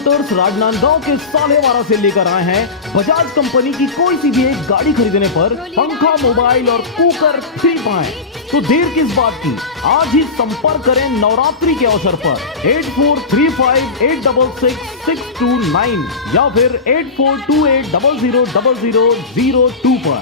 Motors Rajnandgaon के सालेवाड़ा से लेकर आए हैं बजाज कंपनी की कोई सी भी एक गाड़ी खरीदने पर पंखा, मोबाइल और कुकर फ्री पाएं। तो देर किस बात की, आज ही संपर्क करें नवरात्रि के अवसर पर 8435866629 या फिर 8428000002 पर।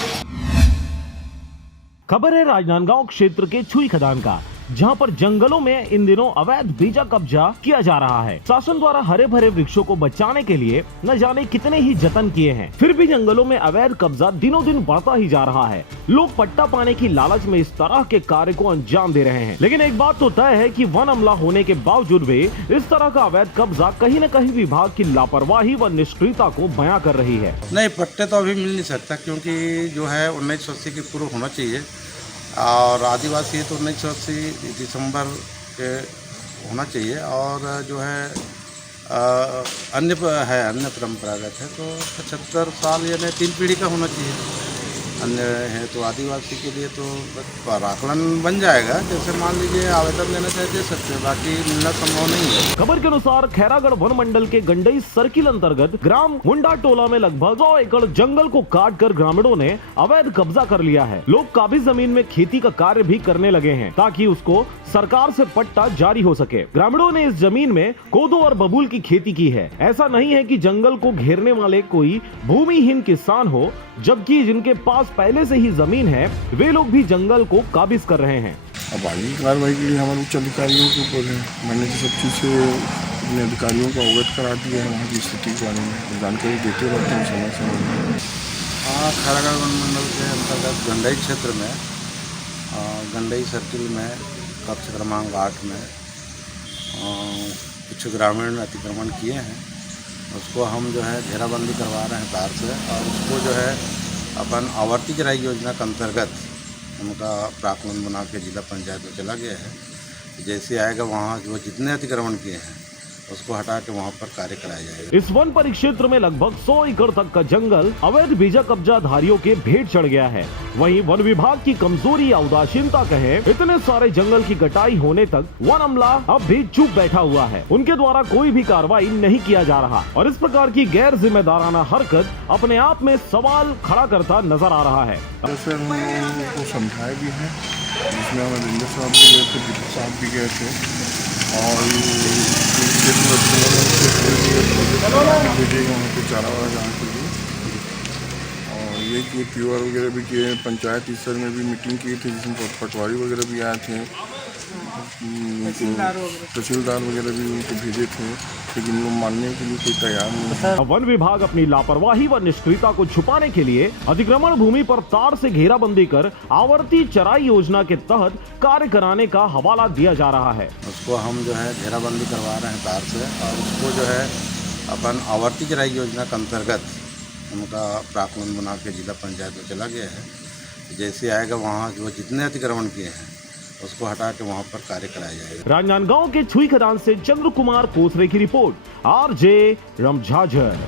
खबर है राजनांदगांव क्षेत्र के छुई खदान का, जहां पर जंगलों में इन दिनों अवैध बीजा कब्जा किया जा रहा है। शासन द्वारा हरे भरे वृक्षों को बचाने के लिए न जाने कितने ही जतन किए हैं, फिर भी जंगलों में अवैध कब्जा दिनों दिन बढ़ता ही जा रहा है। लोग पट्टा पाने की लालच में इस तरह के कार्य को अंजाम दे रहे हैं। लेकिन एक बात तो तय है कि वन अमला होने के बावजूद भी इस तरह का अवैध कब्जा कहीं न कहीं विभाग की लापरवाही व निष्क्रियता को बयां कर रही है। नहीं, पट्टे तो अभी मिल नहीं सकता, क्योंकि जो है 1980 की पूर्व होना चाहिए और आदिवासी तो 1980 दिसंबर के होना चाहिए, और जो है अन्य परंपरागत है तो 75 साल यानी 3 पीढ़ी का होना चाहिए। अन्य है तो आदिवासी के लिए तो आकलन बन जाएगा, जैसे मान लीजिए आवेदन देना चाहिए दे सकते हैं, बाकी मिलना संभव नहीं है। खबर के अनुसार खैरागढ़ वन मंडल के गंडई सर्किल अंतर्गत ग्राम मुंडा टोला में लगभग 100 एकड़ जंगल को काटकर ग्रामीणों ने अवैध कब्जा कर लिया है। लोग काबिज जमीन में खेती का कार्य भी करने लगे हैं ताकि उसको सरकार से पट्टा जारी हो सके। ग्रामीणों ने इस जमीन में कोदो और बबूल की खेती की है। ऐसा नहीं है कि जंगल को घेरने वाले कोई भूमिहीन किसान हो, जबकि जिनके पास पहले से ही जमीन है वे लोग भी जंगल को काबिज कर रहे हैं। अब आगे कार्रवाई के लिए हमारे उच्च अधिकारियों के ऊपर है। मैंने तो सब चीज़ से अपने अधिकारियों को अवगत करा दिया है, वहाँ की स्थिति के बारे में जानकारी देते रहते हैं समय समय। हाँ, खैरागढ़ वन मंडल के अंतर्गत गंडई क्षेत्र में गंडई सर्किल में कक्ष क्रमांक 8 में कुछ ग्रामीण अतिक्रमण किए हैं। उसको हम जो है घेराबंदी करवा रहे हैं तार से, और उसको जो है अपन आवर्ती किराई योजना के अंतर्गत उनका प्राक्कलन बना के जिला पंचायत में चला गया है। जैसे आएगा वहाँ वो जितने अतिक्रमण किए हैं उसको हटा के वहाँ पर कार्य कराया जाएगा। इस वन परिक्षेत्र में लगभग 100 एकड़ तक का जंगल अवैध बीजा कब्जाधारियों के भेंट चढ़ गया है। वहीं वन विभाग की कमजोरी या उदासीनता कहें, इतने सारे जंगल की कटाई होने तक वन अमला अब भी चुप बैठा हुआ है। उनके द्वारा कोई भी कार्रवाई नहीं किया जा रहा और इस प्रकार की गैर जिम्मेदाराना हरकत अपने आप में सवाल खड़ा करता नजर आ रहा है। जैसे उनको समझाए भी है, जिसमें हमें रेंजर साहब भी गए थे, डिप्टी साहब भी गए थे, और भेजेगा वहाँ पे चारा वारा जाने के लिए। और ये कि प्योर वगैरह भी किए, पंचायत स्तर में भी मीटिंग की थी जिसमें पटवारी वगैरह भी आए थे, तहसीलदार वगैरह भी उनको भेजे थे, लेकिन लोग मानने के लिए कोई तैयार नहीं। वन विभाग अपनी लापरवाही व निष्क्रियता को छुपाने के लिए अतिक्रमण भूमि पर तार से घेराबंदी कर आवर्ती चराई योजना के तहत कार्य कराने का हवाला दिया जा रहा है। उसको हम जो है घेराबंदी करवा रहे हैं तार से, और उसको जो है अपन आवर्ती किराई योजना के अंतर्गत उनका प्राक्कलन बना के जिला पंचायत में चला गया है। जैसे आएगा वहाँ वो जितने अतिक्रमण किए हैं उसको हटा के वहाँ पर कार्य कराया जाएगा। राजनांदगांव के छुई खदान से चंद्र कुमार कोसरे की रिपोर्ट, RJ रमझाझर।